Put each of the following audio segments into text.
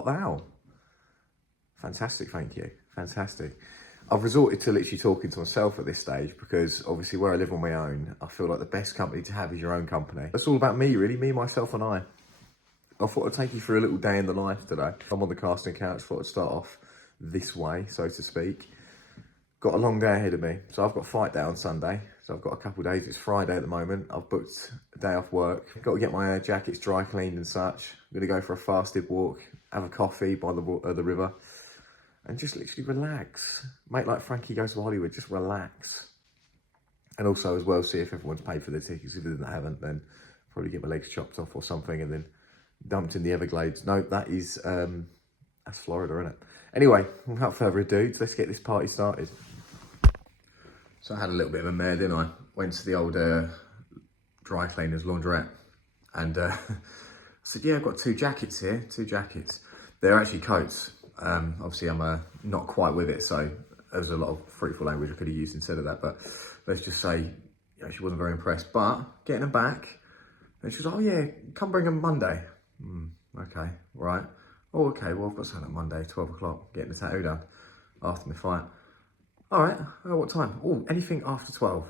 art thou? Fantastic, thank you. Fantastic. I've resorted to literally talking to myself at this stage because obviously where I live on my own, I feel like the best company to have is your own company. That's all about me, really. Me, myself and I thought I'd take you through a little day in the life today. I'm on the casting couch, thought I'd start off this way, so to speak. Got a long day ahead of me. So I've got fight day on Sunday. So I've got a couple of days. It's Friday at the moment. I've booked a day off work. Got to get my jackets dry cleaned and such. I'm going to go for a fasted walk, have a coffee by the river, and just literally relax. Make like Frankie Goes to Hollywood, just relax. And also as well, see if everyone's paid for their tickets. If they haven't, then probably get my legs chopped off or something and then dumped in the Everglades. No, that's Florida, isn't it? Anyway, without further ado, let's get this party started. So I had a little bit of a mare, didn't I? Went to the old dry cleaners laundrette and I said, yeah, I've got 2 jackets here, 2 jackets. They're actually coats. Obviously I'm not quite with it, so there was a lot of fruitful language I could have used instead of that, but let's just say, you know, she wasn't very impressed. But getting them back, and she was, oh yeah, come bring them Monday. Okay, right. Oh, okay, well I've got something on Monday, 12 o'clock, getting the tattoo done after my fight. All right, what time? Oh, anything after 12.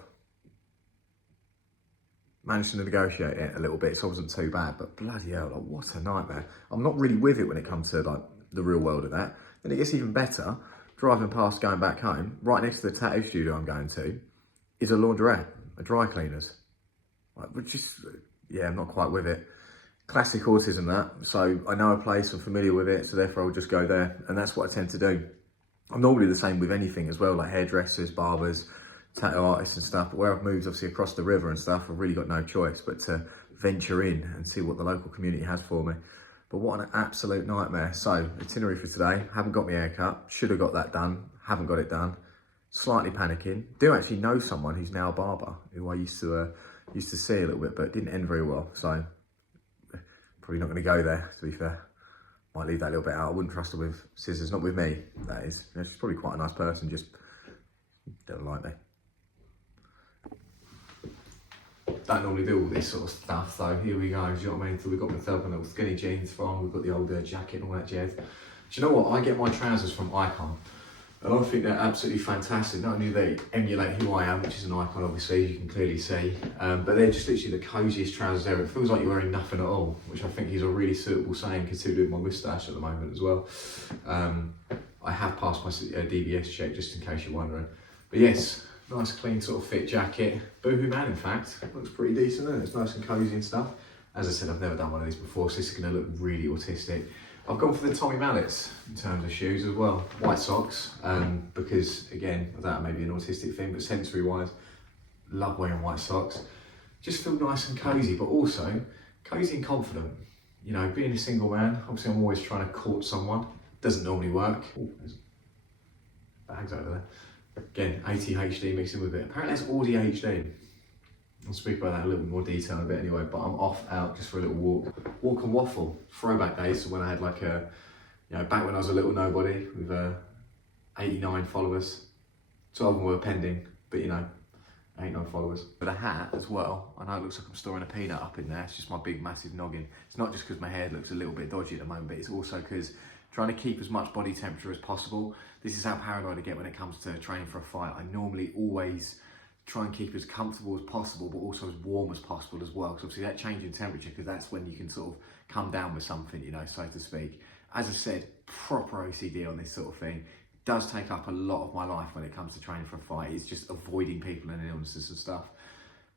Managed to negotiate it a little bit, so it wasn't too bad, but bloody hell, like, what a nightmare. I'm not really with it when it comes to like the real world of that. Then it gets even better. Driving past, going back home, right next to the tattoo studio I'm going to, is a laundrette, a dry cleaners. Like, which is, yeah, I'm not quite with it. Classic autism that, so I know a place, I'm familiar with it, so therefore I'll just go there, and that's what I tend to do. I'm normally the same with anything as well, like hairdressers, barbers, tattoo artists and stuff, but where I've moved obviously across the river and stuff, I've really got no choice but to venture in and see what the local community has for me. But what an absolute nightmare. So, itinerary for today, haven't got my hair cut, should have got that done, haven't got it done, slightly panicking. Do actually know someone who's now a barber, who I used to see a little bit, but didn't end very well, so probably not going to go there, to be fair. Might leave that a little bit out. I wouldn't trust her with scissors, not with me, that is. You know, she's probably quite a nice person, just don't like me. Don't normally do all this sort of stuff, so here we go, do you know what I mean? So we've got myself a little skinny jeans from, we've got the old jacket and all that jazz. Do you know what? I get my trousers from Icon, and I think they're absolutely fantastic. Not only do they emulate who I am, which is an icon obviously, as you can clearly see, but they're just literally the coziest trousers ever. It feels like you're wearing nothing at all, which I think is a really suitable saying considering my moustache at the moment as well. I have passed my DBS check just in case you're wondering. But yes, nice clean sort of fit jacket. Boohoo Man in fact, looks pretty decent, isn't it? It's nice and cozy and stuff. As I said, I've never done one of these before, so this is going to look really autistic. I've gone for the Tommy Mallets in terms of shoes as well. White socks, because again, I don't know, maybe an autistic thing, but sensory wise, love wearing white socks. Just feel nice and cozy, but also cozy and confident. You know, being a single man, obviously I'm always trying to court someone. Doesn't normally work. Oh, there's bags over there. Again, ADHD mixing with it. Apparently it's ADHD. I'll speak about that in a little bit more detail in a bit anyway, but I'm off out just for a little walk. Walk and waffle. Throwback days, so when I had like a, you know, back when I was a little nobody with 89 followers. 12 of them were pending, but you know, 89 followers. With a hat as well, I know it looks like I'm storing a peanut up in there, it's just my big massive noggin. It's not just because my hair looks a little bit dodgy at the moment, but it's also because trying to keep as much body temperature as possible. This is how paranoid I get when it comes to training for a fight. I normally always try and keep as comfortable as possible, but also as warm as possible as well. Because obviously that change in temperature, because that's when you can sort of come down with something, you know, so to speak. As I said, proper OCD on this sort of thing. It does take up a lot of my life when it comes to training for a fight. It's just avoiding people and illnesses and stuff.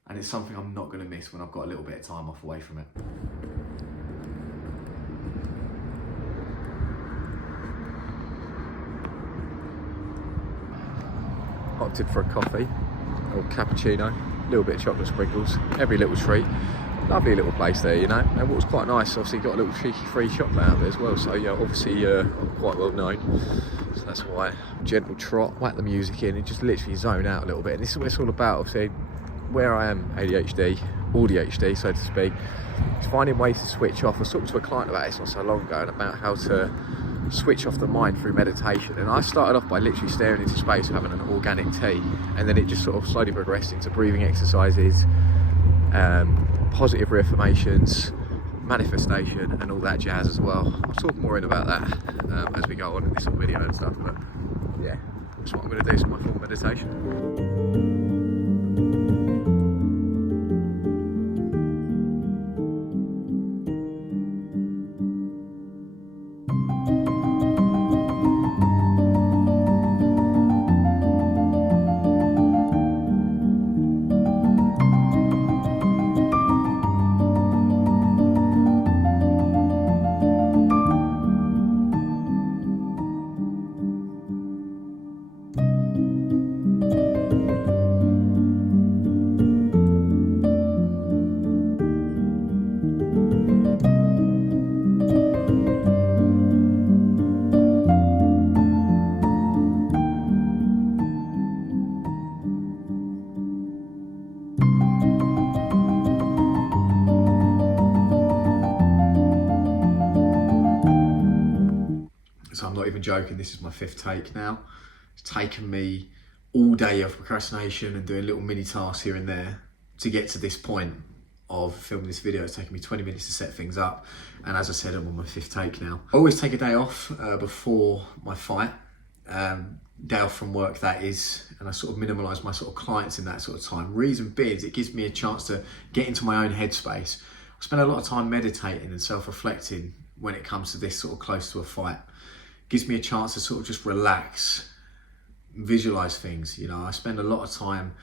And it's something I'm not going to miss when I've got a little bit of time off away from it. Opted for a coffee, or cappuccino, a little bit of chocolate sprinkles, every little treat. Lovely little place there, you know. And what was quite nice, obviously got a little cheeky free chocolate out there as well. So yeah, obviously I'm quite well known. So that's why gentle trot, whack the music in and just literally zone out a little bit. And this is what it's all about, obviously, where I am ADHD, so to speak. It's finding ways to switch off. I was talking to a client about this not so long ago and about how to switch off the mind through meditation, and I started off by literally staring into space having an organic tea, and then it just sort of slowly progressed into breathing exercises, positive reaffirmations, manifestation and all that jazz as well. I'll talk more in about that as we go on in this video and stuff, but yeah, that's what I'm going to do, so my full meditation. So I'm not even joking, this is my 5th take now. It's taken me all day of procrastination and doing little mini tasks here and there to get to this point of filming this video. It's taken me 20 minutes to set things up. And as I said, I'm on my 5th take now. I always take a day off before my fight. Day off from work, that is, and I sort of minimalise my sort of clients in that sort of time. Reason being is it gives me a chance to get into my own headspace. I spend a lot of time meditating and self-reflecting when it comes to this sort of close to a fight. Gives me a chance to sort of just relax, visualize things. You know, I spend a lot of time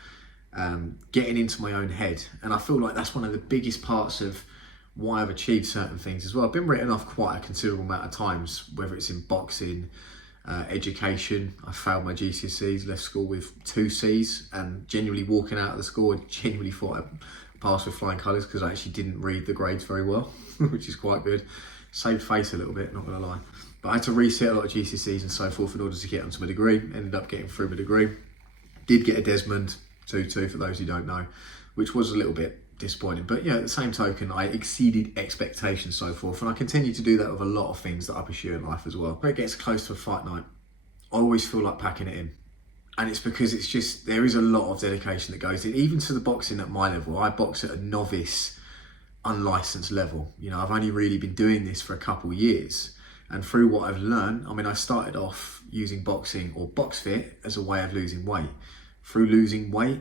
getting into my own head, and I feel like that's one of the biggest parts of why I've achieved certain things as well. I've been written off quite a considerable amount of times, whether it's in boxing, education. I failed my GCSEs, left school with 2 Cs, and genuinely walking out of the school, I genuinely thought I passed with flying colours because I actually didn't read the grades very well, which is quite good. Saved face a little bit, not gonna lie. But I had to reset a lot of GCSEs and so forth in order to get onto my degree. Ended up getting through my degree. Did get a Desmond 2-2 for those who don't know, which was a little bit disappointing. But yeah, at the same token, I exceeded expectations, so forth. And I continue to do that with a lot of things that I pursue in life as well. When it gets close to a fight night, I always feel like packing it in. And it's because it's just, there is a lot of dedication that goes in, even to the boxing at my level. I box at a novice, unlicensed level. You know, I've only really been doing this for a couple of years. And through what I've learned, I mean, I started off using boxing or BoxFit as a way of losing weight. Through losing weight,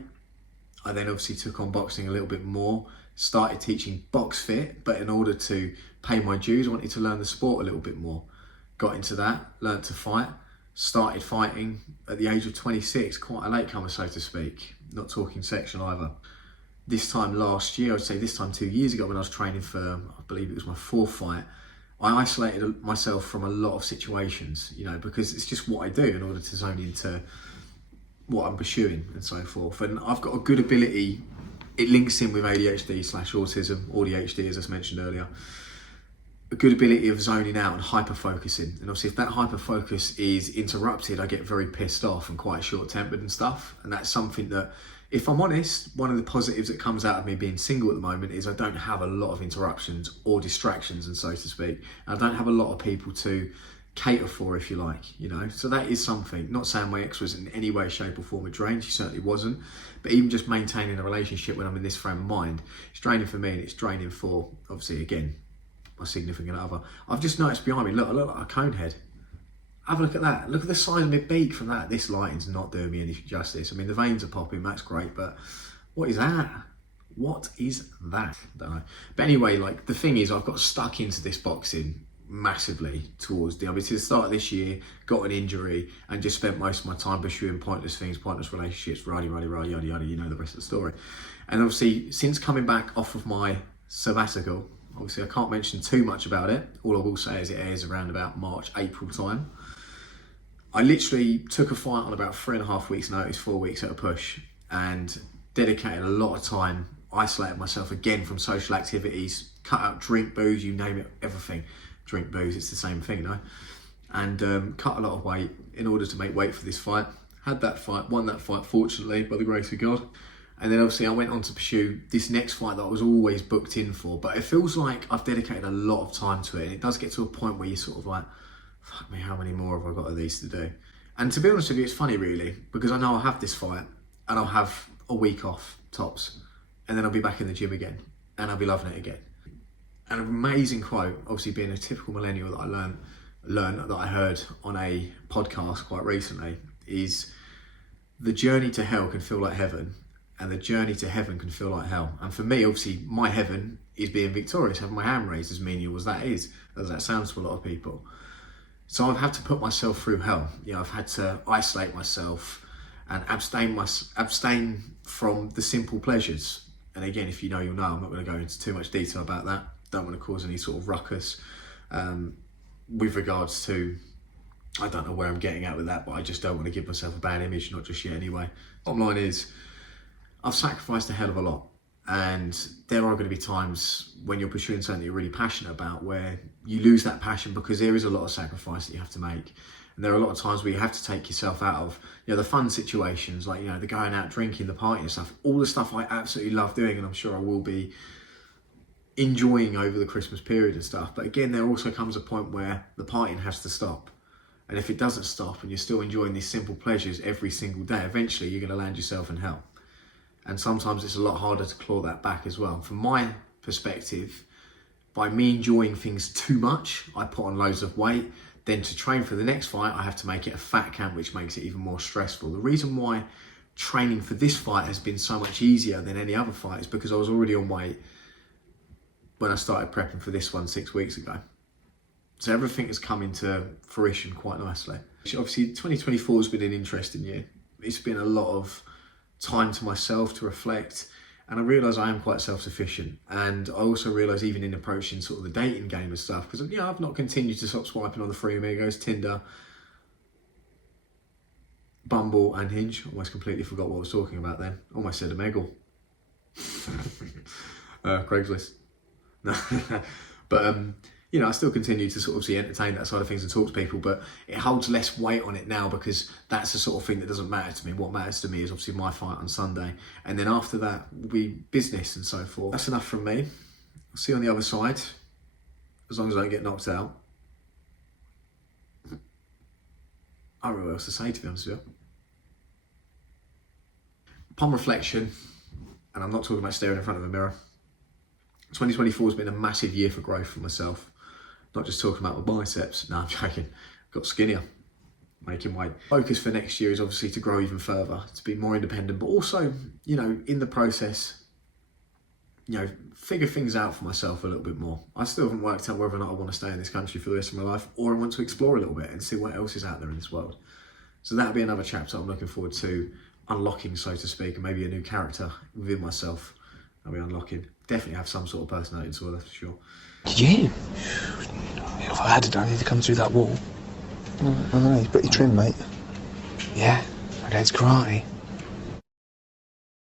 I then obviously took on boxing a little bit more, started teaching BoxFit, but in order to pay my dues, I wanted to learn the sport a little bit more. Got into that, learned to fight, started fighting at the age of 26, quite a latecomer, so to speak, not talking section either. This time last year, I'd say this time 2 years ago when I was training for, I believe it was my 4th fight, I isolated myself from a lot of situations, you know, because it's just what I do in order to zone into what I'm pursuing and so forth. And I've got a good ability, it links in with ADHD/autism, or ADHD as I mentioned earlier, a good ability of zoning out and hyper-focusing. And obviously if that hyper-focus is interrupted, I get very pissed off and quite short-tempered and stuff. And that's something that, if I'm honest, one of the positives that comes out of me being single at the moment is I don't have a lot of interruptions or distractions, and so to speak. I don't have a lot of people to cater for, if you like, you know. So that is something. Not saying my ex was in any way, shape or form a drain, she certainly wasn't. But even just maintaining a relationship when I'm in this frame of mind, it's draining for me and it's draining for, obviously, again, my significant other. I've just noticed behind me, look, I look like a cone head. Have a look at that. Look at the size of my beak from that. This lighting's not doing me any justice. I mean, the veins are popping, that's great, but what is that? What is that? Don't know. But anyway, like, the thing is, I've got stuck into this boxing massively towards the, obviously the start of this year, got an injury and just spent most of my time pursuing pointless things, pointless relationships, yada, yada, you know the rest of the story. And obviously, since coming back off of my sabbatical, obviously I can't mention too much about it. All I will say is it airs around about March, April time. I literally took a fight on about 3.5 weeks notice, 4 weeks at a push, and dedicated a lot of time, isolated myself again from social activities, cut out drink, booze, you name it, everything. Drink, booze, it's the same thing, no? And cut a lot of weight in order to make weight for this fight. Had that fight, won that fight, fortunately, by the grace of God. And then obviously I went on to pursue this next fight that I was always booked in for, but it feels like I've dedicated a lot of time to it, and it does get to a point where you're sort of like, fuck me, how many more have I got of these to do? And to be honest with you, it's funny really, because I know I'll have this fight and I'll have a week off, tops, and then I'll be back in the gym again and I'll be loving it again. an amazing quote, obviously being a typical millennial that I learned that I heard on a podcast quite recently, is the journey to hell can feel like heaven, and the journey to heaven can feel like hell. And for me, obviously, my heaven is being victorious, having my hand raised, as menial as that sounds to a lot of people. So I've had to put myself through hell. You know, I've had to isolate myself and abstain from the simple pleasures. And again, if you know, you'll know. I'm not going to go into too much detail about that. Don't want to cause any sort of ruckus with regards to, I don't know where I'm getting at with that, but I just don't want to give myself a bad image, not just yet anyway. Bottom line is, I've sacrificed a hell of a lot. And there are going to be times when you're pursuing something that you're really passionate about where you lose that passion because there is a lot of sacrifice that you have to make. And there are a lot of times where you have to take yourself out of, you know, the fun situations, like, you know, the going out drinking, the party and stuff, all the stuff I absolutely love doing, and I'm sure I will be enjoying over the Christmas period and stuff. But again, there also comes a point where the partying has to stop. And if it doesn't stop and you're still enjoying these simple pleasures every single day, eventually you're going to land yourself in hell. And sometimes it's a lot harder to claw that back as well. From my perspective, by me enjoying things too much, I put on loads of weight. Then to train for the next fight, I have to make it a fat camp, which makes it even more stressful. The reason why training for this fight has been so much easier than any other fight is because I was already on weight when I started prepping for this one 6 weeks ago. So everything has come into fruition quite nicely. Obviously, 2024 has been an interesting year. It's been a lot of time to myself to reflect, and I realise I am quite self-sufficient. And I also realise, even in approaching sort of the dating game and stuff, because, you know, I've not continued to stop swiping on the free amigos, Tinder, Bumble and Hinge. Almost completely forgot what I was talking about then. Almost said Omegle. Craigslist. No. But you know, I still continue to sort of entertain that side of things and talk to people, but it holds less weight on it now because that's the sort of thing that doesn't matter to me. What matters to me is obviously my fight on Sunday, and then after that will be business and so forth. That's enough from me. I'll see you on the other side, as long as I don't get knocked out. I don't know what else to say, to be honest with you. Upon reflection, and I'm not talking about staring in front of a mirror, 2024 has been a massive year for growth for myself. Not just talking about my biceps. No, I'm joking. Got skinnier, making weight. Focus for next year is obviously to grow even further, to be more independent, but also, you know, in the process, you know, figure things out for myself a little bit more. I still haven't worked out whether or not I want to stay in this country for the rest of my life, or I want to explore a little bit and see what else is out there in this world. So that'll be another chapter I'm looking forward to unlocking, so to speak, and maybe a new character within myself I'll be unlocking. Definitely have some sort of personality disorder, for sure. You? If I had it, I need to come through that wall. I don't know, he's pretty trim, mate. Yeah, okay, it's karate.